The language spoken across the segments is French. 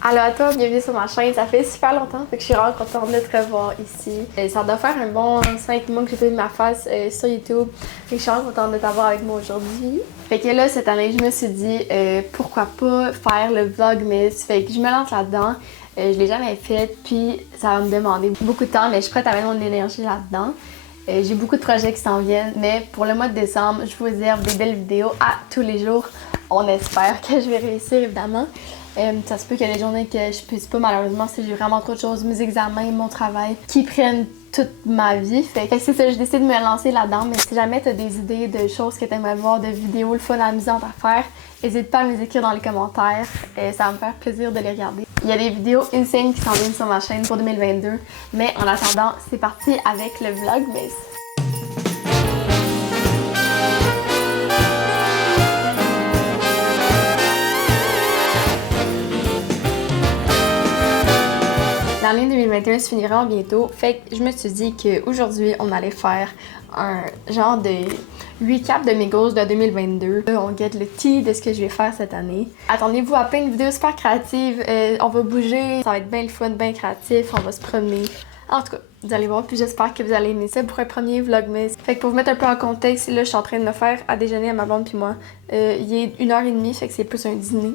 Allô à toi, bienvenue sur ma chaîne. Ça fait super longtemps que je suis vraiment contente de te revoir ici. Ça doit faire un bon 5 mois que j'ai pas vu ma face sur YouTube. Et je suis vraiment contente de t'avoir avec moi aujourd'hui. Fait que là, cette année, je me suis dit pourquoi pas faire le Vlogmas. Fait que je me lance là-dedans. Je l'ai jamais fait, puis ça va me demander beaucoup de temps, mais je suis prête à mettre mon énergie là-dedans. J'ai beaucoup de projets qui s'en viennent, mais pour le mois de décembre, je vous réserve des belles vidéos à tous les jours. On espère que je vais réussir, évidemment. Ça se peut qu'il y ait des journées que je puisse pas, malheureusement, si j'ai vraiment trop de choses, mes examens, mon travail, qui prennent toute ma vie. Fait que c'est ça, je décide de me lancer là-dedans. Mais si jamais tu as des idées de choses que tu aimerais voir, de vidéos, le fun, amusantes à faire, n'hésite pas à me les écrire dans les commentaires. Ça va me faire plaisir de les regarder. Il y a des vidéos insane qui s'en viennent sur ma chaîne pour 2022. Mais en attendant, c'est parti avec le Vlogmas. L'année 2021 se finira bientôt, fait que je me suis dit qu'aujourd'hui, on allait faire un genre de recap de mes goals de 2022. On get le tea de ce que je vais faire cette année. Attendez-vous à plein de vidéos super créatives. On va bouger, ça va être bien le fun, bien créatif, on va se promener. En tout cas, vous allez voir, puis j'espère que vous allez aimer ça pour un premier Vlogmas. Fait que pour vous mettre un peu en contexte, là, je suis en train de me faire à déjeuner à ma blonde puis moi. Il est 1h30, fait que c'est plus un dîner.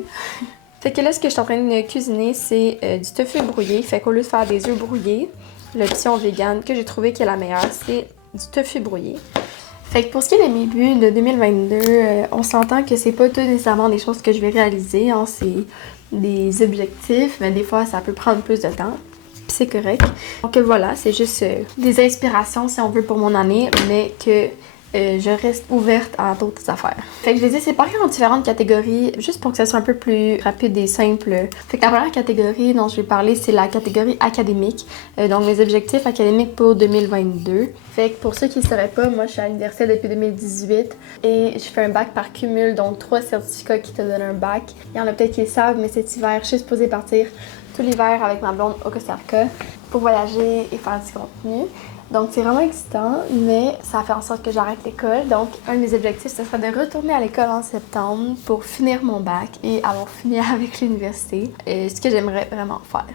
Fait que là, ce que je suis en train de cuisiner, c'est du tofu brouillé. Fait qu'au lieu de faire des œufs brouillés, l'option vegan que j'ai trouvé qui est la meilleure, c'est du tofu brouillé. Fait que pour ce qui est de mes buts de 2022, on s'entend que c'est pas tout nécessairement des choses que je vais réaliser, hein, c'est des objectifs, mais des fois ça peut prendre plus de temps, puis c'est correct. Donc voilà, c'est juste des inspirations si on veut pour mon année, mais que je reste ouverte à d'autres affaires. Fait que je les ai séparés en différentes catégories, juste pour que ça soit un peu plus rapide et simple. Fait que la première catégorie dont je vais parler, c'est la catégorie académique. Donc mes objectifs académiques pour 2022. Fait que pour ceux qui ne sauraient pas, moi je suis à l'université depuis 2018 et je fais un bac par cumul, donc 3 certificats qui te donnent un bac. Il y en a peut-être qui le savent, mais cet hiver, je suis supposée partir tout l'hiver avec ma blonde au Costa Rica pour voyager et faire du contenu. Donc c'est vraiment excitant, mais ça fait en sorte que j'arrête l'école. Donc un de mes objectifs, ce serait de retourner à l'école en septembre pour finir mon bac et avoir fini avec l'université. Ce que j'aimerais vraiment faire.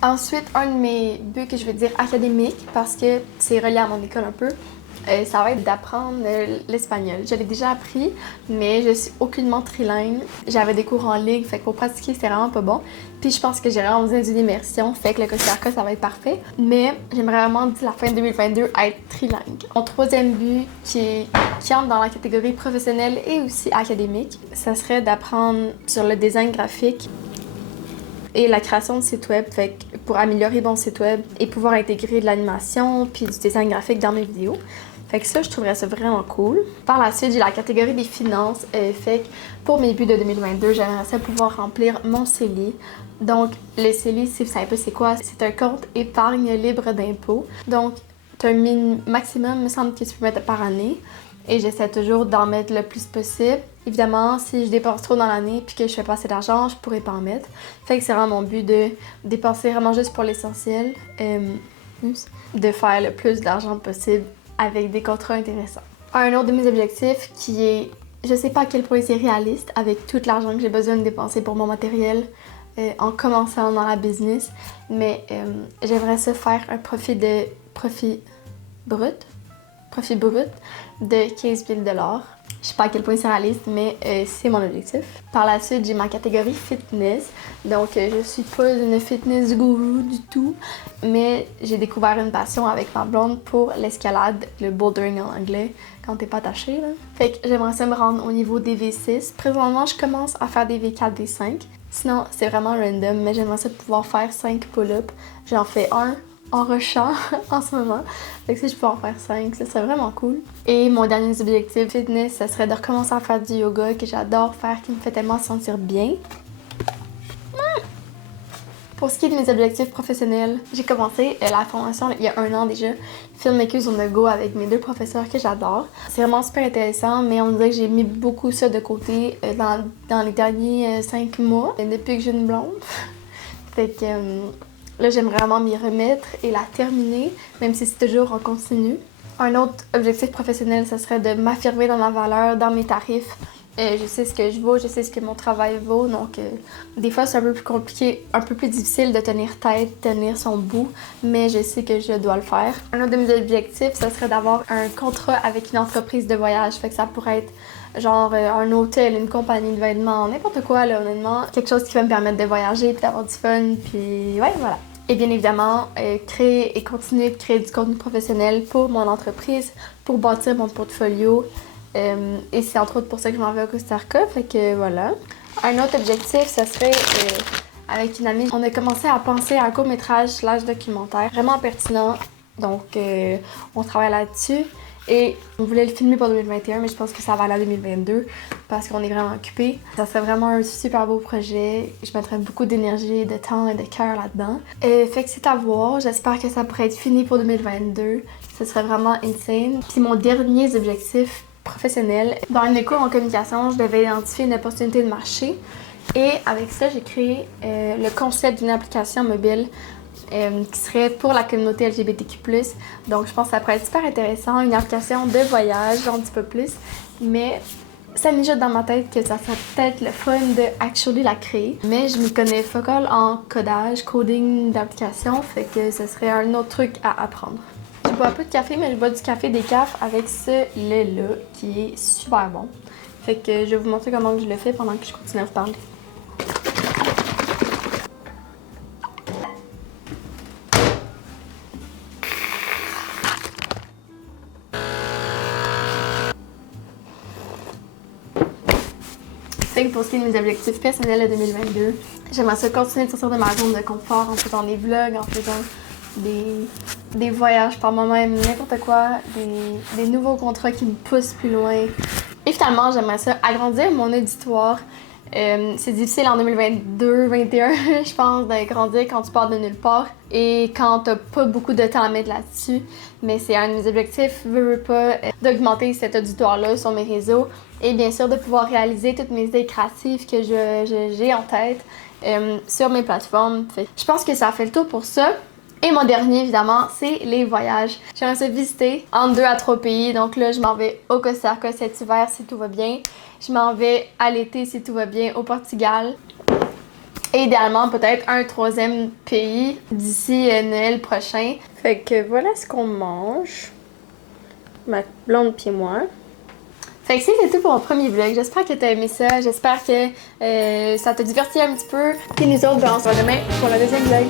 Ensuite, un de mes buts que je vais dire académique, parce que c'est relié à mon école un peu, ça va être d'apprendre l'espagnol. Je l'ai déjà appris, mais je suis aucunement trilingue. J'avais des cours en ligne, fait que pour pratiquer, c'était vraiment pas bon. Puis je pense que j'ai vraiment besoin d'une immersion, fait que le Costa Rica, ça va être parfait. Mais j'aimerais vraiment, d'ici la fin 2022, être trilingue. Mon troisième but, qui entre dans la catégorie professionnelle et aussi académique, ça serait d'apprendre sur le design graphique et la création de sites web, fait que pour améliorer mon site web et pouvoir intégrer de l'animation puis du design graphique dans mes vidéos. Fait que ça, je trouverais ça vraiment cool. Par la suite, j'ai la catégorie des finances. Fait que pour mes buts de 2022, j'aimerais ça pouvoir remplir mon CELI. Donc, le CELI, si vous savez pas c'est quoi, c'est un compte épargne libre d'impôts. Donc, tu as un maximum, me semble, que tu peux mettre par année. Et j'essaie toujours d'en mettre le plus possible. Évidemment, si je dépense trop dans l'année puis que je fais pas assez d'argent, je pourrais pas en mettre. Fait que c'est vraiment mon but de dépenser vraiment juste pour l'essentiel. De faire le plus d'argent possible avec des contrats intéressants. Un autre de mes objectifs qui est, je sais pas à quel point c'est réaliste avec tout l'argent que j'ai besoin de dépenser pour mon matériel en commençant dans la business, mais j'aimerais ça faire un profit brut de 15 000 $. Je sais pas à quel point c'est réaliste, mais c'est mon objectif. Par la suite, j'ai ma catégorie fitness. Donc, je suis pas une fitness guru du tout, mais j'ai découvert une passion avec ma blonde pour l'escalade, le bouldering en anglais, quand t'es pas attaché, là. Fait que j'aimerais ça me rendre au niveau des V6. Présentement, je commence à faire des V4, V5. Sinon, c'est vraiment random, mais j'aimerais ça pouvoir faire 5 pull-ups. J'en fais un en rushant en ce moment. Fait que si je peux en faire 5, ça serait vraiment cool. Et mon dernier objectif fitness, ça serait de recommencer à faire du yoga que j'adore faire, qui me fait tellement sentir bien. Pour ce qui est de mes objectifs professionnels, j'ai commencé la formation il y a 1 an déjà, Filmmakers on the Go avec mes 2 professeurs que j'adore. C'est vraiment super intéressant, mais on dirait que j'ai mis beaucoup ça de côté dans les derniers 5 mois, depuis que j'ai une blonde. Fait que là, j'aimerais vraiment m'y remettre et la terminer, même si c'est toujours en continu. Un autre objectif professionnel, ça serait de m'affirmer dans ma valeur, dans mes tarifs, Je sais ce que je vaux, je sais ce que mon travail vaut, donc des fois c'est un peu plus compliqué, un peu plus difficile de tenir tête, tenir son bout, mais je sais que je dois le faire. Un autre de mes objectifs, ce serait d'avoir un contrat avec une entreprise de voyage, fait que ça pourrait être genre un hôtel, une compagnie de vêtements, n'importe quoi là honnêtement. Quelque chose qui va me permettre de voyager puis d'avoir du fun, puis ouais voilà. Et bien évidemment, créer et continuer de créer du contenu professionnel pour mon entreprise, pour bâtir mon portfolio. Et c'est entre autres pour ça que je m'en vais au Costa Rica, fait que voilà. Un autre objectif, ce serait avec une amie, on a commencé à penser à un court-métrage / documentaire vraiment pertinent, donc on travaille là-dessus. Et on voulait le filmer pour 2021, mais je pense que ça va aller à 2022 parce qu'on est vraiment occupés. Ça serait vraiment un super beau projet. Je mettrais beaucoup d'énergie, de temps et de cœur là-dedans. Fait que c'est à voir. J'espère que ça pourrait être fini pour 2022. Ce serait vraiment insane. Puis mon dernier objectif professionnel, dans une école en communication, je devais identifier une opportunité de marché. Et avec ça, j'ai créé le concept d'une application mobile qui serait pour la communauté LGBTQ+. Donc je pense que ça pourrait être super intéressant, une application de voyage, un petit peu plus, mais ça mijote dans ma tête que ça serait peut-être le fun de actually la créer. Mais je m'y connais fuck all en codage, coding d'application, fait que ce serait un autre truc à apprendre. Je bois pas de café, mais je bois du café décaf avec ce lait-là qui est super bon. Fait que je vais vous montrer comment je le fais pendant que je continue à vous parler. Pour ce qui est de mes objectifs personnels de 2022, j'aimerais ça continuer de sortir de ma zone de confort en faisant des vlogs, en faisant des voyages par moi-même, n'importe quoi, des nouveaux contrats qui me poussent plus loin. Et finalement, j'aimerais ça agrandir mon auditoire. C'est difficile en 2022-2021, je pense, de grandir quand tu pars de nulle part et quand t'as pas beaucoup de temps à mettre là-dessus. Mais c'est un de mes objectifs, veux pas, d'augmenter cet auditoire-là sur mes réseaux et bien sûr de pouvoir réaliser toutes mes idées créatives que j'ai en tête sur mes plateformes. Je pense que ça fait le tour pour ça. Et mon dernier, évidemment, c'est les voyages. J'aimerais ça visiter entre 2 à 3 pays. Donc là, je m'en vais au Costa Rica cet hiver si tout va bien. Je m'en vais à l'été si tout va bien au Portugal. Et idéalement, peut-être un 3e pays d'ici Noël prochain. Fait que voilà ce qu'on mange. Ma blonde puis moi. Fait que c'était tout pour mon premier vlog. J'espère que t'as aimé ça. J'espère que ça t'a diverti un petit peu. Puis nous autres, ben, on se voit demain pour le deuxième vlog.